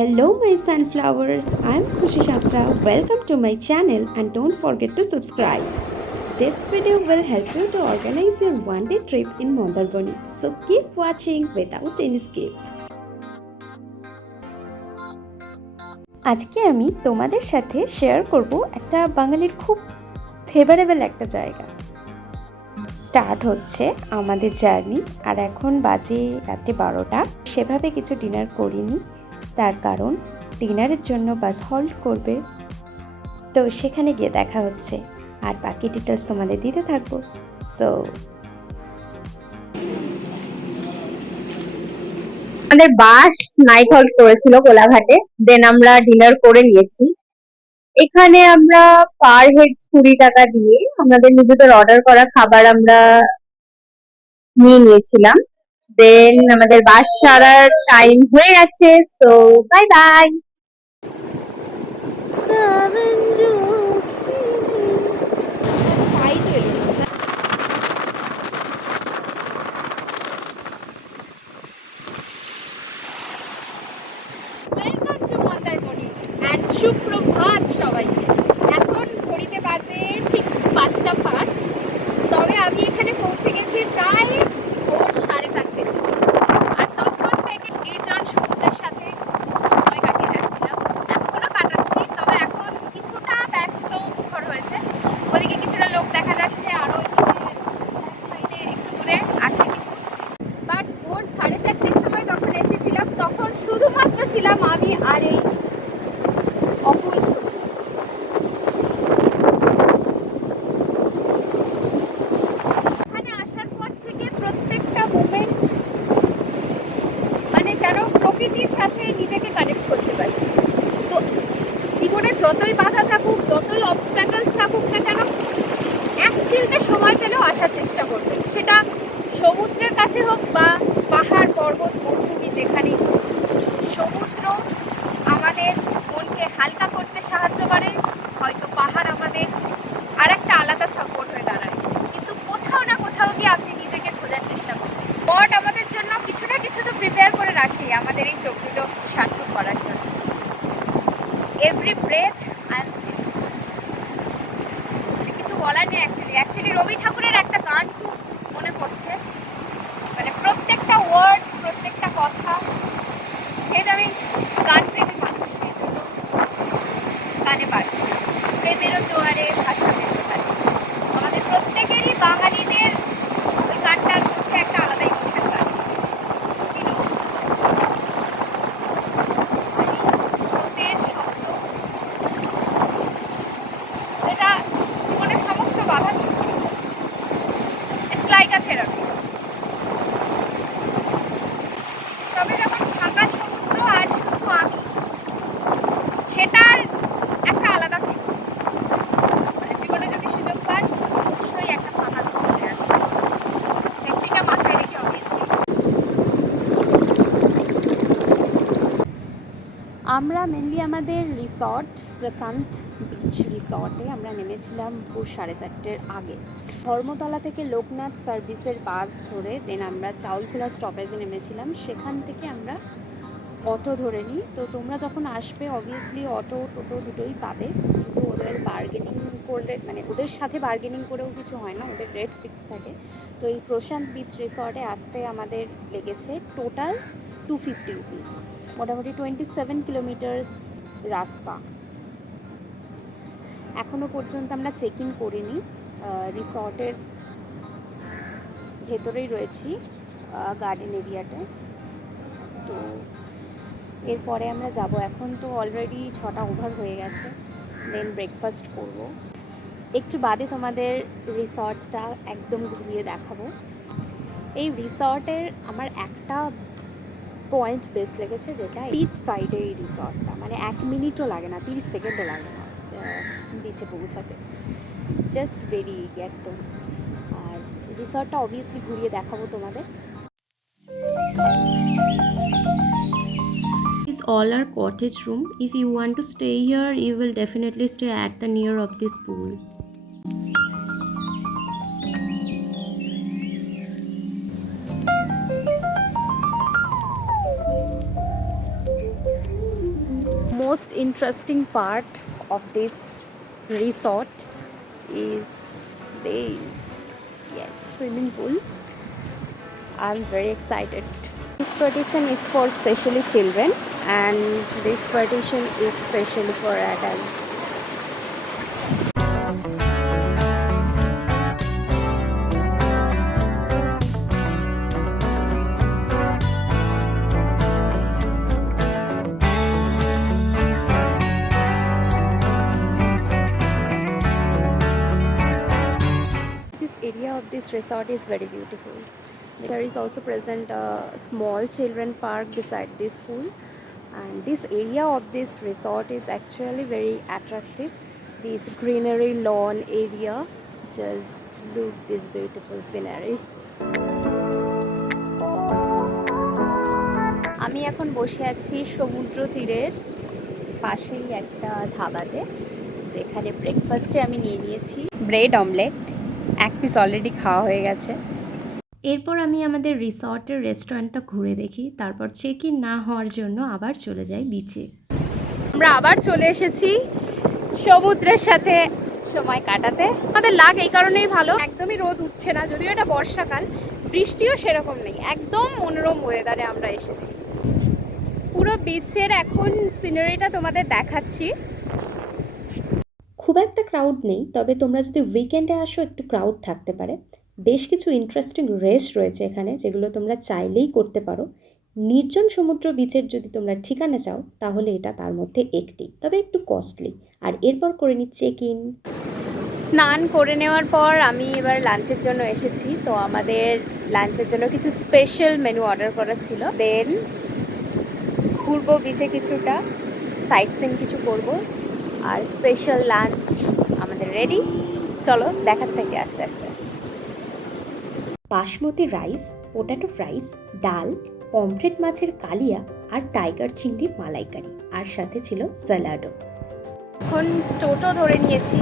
Hello, my sunflowers. I'm Khushi Chakra. Welcome to my channel and don't forget to subscribe. This video will help you to organize your one-day trip in Mandarbani. So keep watching without any skip. আজকে আমি তোমাদের সাথে share করব একটা বাঙালির খুব favourable একটা জায়গা। স্টার্ট হচ্ছে আমাদের জার্নি আর এখন বাজে রাতে 12টা। সেভাবে কিছু ডিনার করিনি, তার কারণ ডিনারের জন্য বাস হল্ট করবে, তো সেখানে গিয়ে দেখা হচ্ছে আর বাকি ডিটেলস তোমাদের দিতে থাকবো। সো আমাদের বাস নাইট হল্ট করেছিল কোলাঘাটে, দেন আমরা ডিনার করে নিয়েছি। এখানে আমরা পার হেড 20 টাকা দিয়ে আমাদের নিজেদের অর্ডার করা খাবার আমরা নিয়ে নিয়েছিলাম। দেন আমাদের বাস ছাড়ার টাইম হয়ে গেছে, so bye bye. Welcome to Mandarmani and সুপ্রভাত সবাইকে। এখন ঘড়িতে বাজে ঠিক 5:05, তবে আমি এখানে পৌঁছে গেছি প্রায় ভোর 4:30 আর তখন থেকে নির্জন সমুদ্রের সাথে সময় কাটিয়ে যাচ্ছিলাম, এখনো কাটাচ্ছি। তবে এখন কিছুটা ব্যস্ত মুখর হয়েছে, ওদিকে কিছুটা লোক দেখা যাচ্ছে, আরও সাইডে একটু দূরে আছে কিছু। বাট ভোর 4:30 সময় যখন এসেছিলাম তখন শুধুমাত্র ছিলাম আমি আর এই অকুল। এখানে আসার পর থেকে প্রত্যেকটা মোমেন্ট মানে যেন প্রকৃতির সাথে নিজেকে কানেক্ট করতে পারছি। তো জীবনে যতই বাধা থাকুক, যতই অবস্ট্যাকলস থাকুক না কেন, এক চিলতে সময় পেলেও আসার চেষ্টা করবে, সেটা সমুদ্রের কাছে হোক বা পাহাড় পর্বত মরুভূমি, যেখানে সমুদ্র আমাদের মনকে হালকা করতে সাহায্য করে, হয়তো পাহাড় আমাদের আর একটা আলাদা সাপোর্ট হয়ে দাঁড়ায়, কিন্তু কোথাও না কোথাও গিয়ে আপনি নিজেকে খোঁজার চেষ্টা করবেন। গড আমাদের জন্য কিছু না কিছু তো প্রিপেয়ার করে রাখি আমাদের এই চোখগুলো সার্থক করার জন্য। Every breath I am feeling, কিছু বলার নেই। অ্যাকচুয়ালি রবি ঠাকুরের একটা গান খুব মনে পড়ছে, মানে প্রত্যেকটা ওয়ার্ড, প্রত্যেকটা কথা। যেহেতু আমি গান প্রেমী মানুষ, সেই জন্য গানে পাচ্ছি প্রেমেরও জোয়ারে ভাষা পেতে পারি। আমাদের প্রত্যেকেরই, বাঙালিদের ওই গানটার মধ্যে একটা আলাদা ইমোশন কাজ করে। স্রোতের শব্দ, এটা জীবনের সমস্ত বাধা দূর করে দেয়। It's like a therapy. তবে যখন ফাঁকা সমুদ্র আর শুধু আমি, সেটার একটা আলাদা ফিলিংস। মানে জীবনে যদি সুযোগ পান, অবশ্যই একটা ফাঁকা চলে আসবে, সেফটিটা মাথায় রেখে অবভিয়াসলি। আমরা মেনলি আমাদের রিসর্ট প্রশান্ত বিচ রিসর্টে আমরা নেমেছিলাম ভোর 4:30 আগে। ধর্মতলা থেকে লোকনাথ সার্ভিসের বাস ধরে দেন আমরা চাউলখোলা স্টপেজে নেমেছিলাম। সেখান থেকে আমরা অটো ধরে নিই। তো তোমরা যখন আসবে অবভিয়াসলি অটো টোটো দুটোই পাবে, কিন্তু ওদের বার্গেনিং করলে, মানে ওদের সাথে বার্গেনিং করেও কিছু হয় না, ওদের রেট ফিক্স থাকে। তো এই প্রশান্ত বিচ রিসর্টে আসতে আমাদের লেগেছে টোটাল 250 রুপিস, মোটামুটি 27 কিলোমিটার্স রাস্তা। এখনও পর্যন্ত আমরা চেক ইন করিনি, রিসর্টের ভেতরেই রয়েছি গার্ডেন এরিয়াতে। তো এরপরে আমরা যাব, এখন তো অলরেডি 6টা ওভার হয়ে গেছে। দেন ব্রেকফাস্ট করব, একটু বাদে তোমাদের রিসর্টটা একদম ঘুরিয়ে দেখাবো। এই রিসর্টের আমার একটা পয়েন্ট বেস্ট লেগেছে, যেটা বিচ সাইডে এই রিসর্টটা, মানে 1 মিনিটও লাগে না, 30 সেকেন্ডও লাগে না বিচে পৌঁছাতে, জাস্ট বেরিয়ে গিয়ে একদম। আর রিসর্টটা অবভিয়াসলি ঘুরিয়ে দেখাবো তোমাদের। is all our cottage room. If you want to stay here, you will definitely stay at the near of this pool. interesting part of this resort is this, yes, swimming pool. I'm very excited. This partition is for specially children and this partition is specially for adults. This area of this resort is very beautiful. There is also present a small children park beside this pool, and this area of this resort is actually very attractive. This greenery lawn area, just look this beautiful scenery. আমি এখন বসে আছি সমুদ্র তীরের পাশেই একটা ধাবাতে, যেখানে ব্রেকফাস্টে আমি নিয়ে নিয়েছি ব্রেড অমলেট। এক পিস অলরেডি খাওয়া হয়ে গেছে। এরপর আমি আমাদের রিসর্টের রেস্টুরেন্টটা ঘুরে দেখি, তারপর চেক ইন না হওয়ার জন্য আবার চলে যাই বিচে। আমরা আবার চলে এসেছি সমুদ্রের সাথে সময় কাটাতে। আমাদের লাগ এই কারণেই ভালো, একদমই রোদ উঠছে না, যদিও এটা বর্ষাকাল, বৃষ্টিও সেরকম নেই, একদম মনোরম ওয়েদারে আমরা এসেছি। পুরো বিচের এখন সিনারিটা তোমাদের দেখাচ্ছি। খুব একটা ক্রাউড নেই, তবে তোমরা যদি উইকেন্ডে আসো একটু ক্রাউড থাকতে পারে। বেশ কিছু ইন্টারেস্টিং রেস্ট রয়েছে এখানে, যেগুলো তোমরা চাইলেই করতে পারো। নির্জন সমুদ্র বিচের যদি তোমরা ঠিকানা চাও তাহলে এটা তার মধ্যে একটি, তবে একটু কস্টলি। আর এরপর করে নি চেক ইন। স্নান করে নেওয়ার পর আমি এবার লাঞ্চের জন্য এসেছি। তো আমাদের লাঞ্চের জন্য কিছু স্পেশাল মেনু অর্ডার করা ছিল। দেন ঘুরবো বিচে, কিছুটা সাইট সিন কিছু করব, আর স্পেশাল লাঞ্চ আমাদের রেডি। চলো দেখার থেকে আস্তে আস্তে। বাসমতি রাইস, পোটাটো ফ্রাইস, ডাল, পমফ্রেট মাছের কালিয়া আর টাইগার চিংড়ির মালাইকারি, আর সাথে ছিল স্যালাডও। এখন টোটো ধরে নিয়েছি,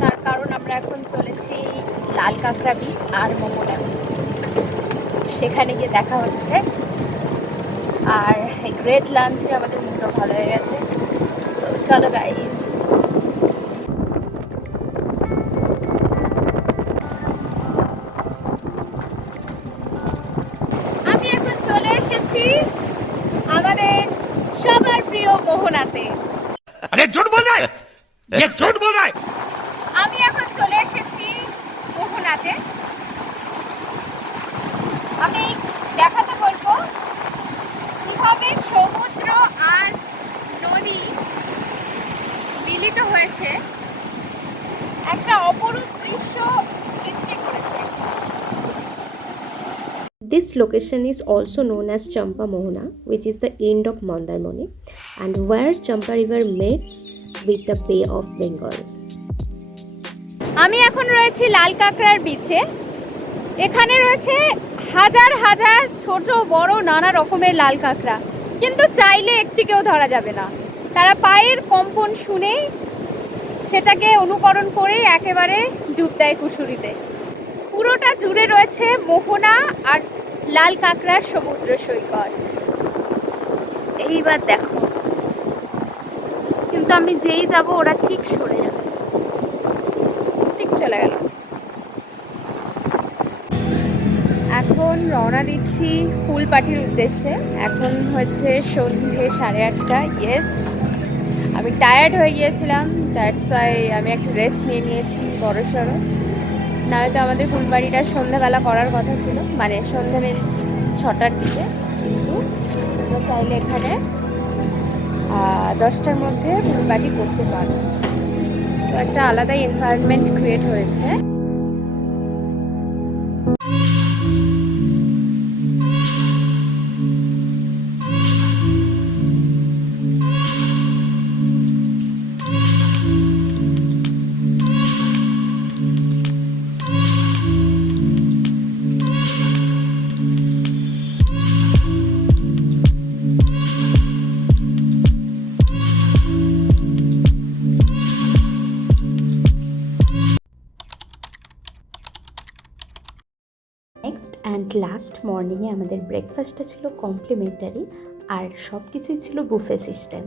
তার কারণ আমরা এখন চলেছি লাল কাঁকড়া বিচ আর মোমোনা, সেখানে গিয়ে দেখা হচ্ছে। আর এই গ্রেট লাঞ্চে আমাদের মুডটা ভালো হয়ে গেছে। সো চলো গাইস। আমি এখন চলে এসেছি আমাদের সবার প্রিয় মোহনাতে। अरे झूठ बोल रहा है, ये झूठ बोल रहा है। আমি এখন চলে এসেছি মোহনাতে। আমি দেখাতে বলবো কিভাবে সমুদ্র আর নদী মিলিত হয়েছে, একটা অপরূপ দৃশ্য সৃষ্টি করেছে। This location is also known as Champa Mohana, which is the end of Mandarmoni, and where Champa River meets with the Bay of Bengal. আমি এখন রয়েছি লাল কাঁকড়ার বিচে। এখানে রয়েছে হাজার হাজার ছোট বড় নানা রকমের লাল কাঁকড়া, কিন্তু চাইলে একটিকেও ধরা যাবে না। তারা পায়ের কম্পন শুনে সেটাকে অনুকরণ করে একেবারে ডুব দেয় কুশুরিতে। পুরোটা জুড়ে রয়েছে মোহনা আর লাল কাঁকড়ার সমুদ্র সৈকত। এইবার দেখো, কিন্তু আমি যেই যাব ওরা ঠিক সরে যাবে, ঠিক চলে গেল। এখন রওনা দিচ্ছি ফুলপাটির উদ্দেশ্যে। এখন হচ্ছে সন্ধে 8:30। ইয়েস, আমি টায়ার্ড হয়ে গিয়েছিলাম, দ্যাটস ওয়াই আমি একটা রেস্ট নিয়ে নিয়েছি বড়সড়। নাহলে তো আমাদের ফুলবাড়িটা সন্ধ্যাবেলা করার কথা ছিল, মানে সন্ধ্যা মিন্স 6টার দিকে, কিন্তু আমরা চাইলে এখানে 10টার মধ্যে ফুলবাড়ি করতে পারবো। তো একটা আলাদাই এনভায়রনমেন্ট ক্রিয়েট হয়েছে। নেক্সট অ্যান্ড লাস্ট মর্নিংয়ে আমাদের ব্রেকফাস্টটা ছিল কমপ্লিমেন্টারি, আর সব কিছুই ছিল বুফে সিস্টেম।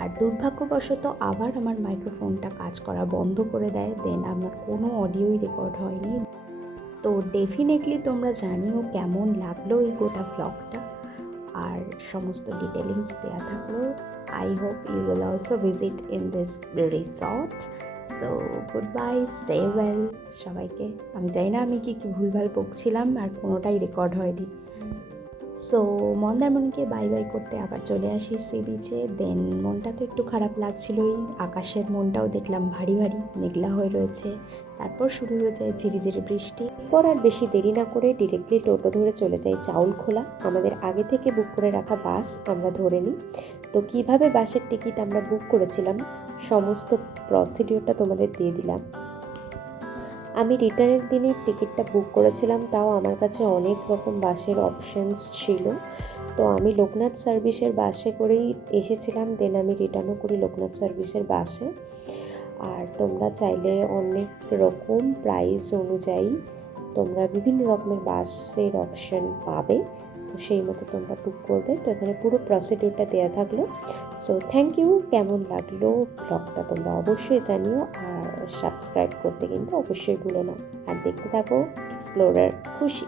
আর দুর্ভাগ্যবশত আবার আমার মাইক্রোফোনটা কাজ করা বন্ধ করে দেয়, দেন আমার কোনো অডিওই রেকর্ড হয়নি। তো ডেফিনেটলি তোমরা জানিও কেমন লাগলো এই গোটা ব্লগটা, আর সমস্ত ডিটেলিংস দেওয়া থাকলো। I hope you will also visit in this resort. So goodbye, stay well সবাইকে। আমি জানি না আমি কি ভুলভাল বকছিলাম, আর কোনোটাই রেকর্ড হয়নি। সো মন্দারমণিকে বাই বাই করতে আবার চলে আসি সি বিচে। দেন মনটা তো একটু খারাপ লাগছিলই, আকাশের মনটাও দেখলাম ভারী ভারী মেঘলা হয়ে রয়েছে। তারপর শুরু হয়ে যায় ঝিরিঝিরি বৃষ্টি। পর আর বেশি দেরি না করে ডিরেক্টলি টোটো ধরে চলে যাই চাউলখোলা। আমাদের আগে থেকে বুক করে রাখা বাস আমরা ধরে নিই। তো কিভাবে বাসের টিকিট আমরা বুক করেছিলাম সমস্ত প্রসিডিওরটা তোমাদের দিয়ে দিলাম। আমি রিটার্নের দিনে টিকিটটা বুক করেছিলাম, তাও আমার কাছে অনেক রকম বাসের অপশানস ছিল। তো আমি লোকনাথ সার্ভিসের বাসে করেই এসেছিলাম, দেন আমি রিটার্নও করি লোকনাথ সার্ভিসের বাসে। আর তোমরা চাইলে অনেক রকম প্রাইস অনুযায়ী তোমরা বিভিন্ন রকমের বাসের অপশান পাবে, তো সেই মতো তোমরা বুক করবে। তো এখানে পুরো প্রসিডিওরটা দেওয়া থাকলো। So thank you. কেমন লাগলো ব্লগটা তোমরা অবশ্যই জানিও, আর সাবস্ক্রাইব করতে কিন্তু অবশ্যই ভুলো না। আর দেখতে থাকো এক্সপ্লোরার খুশি।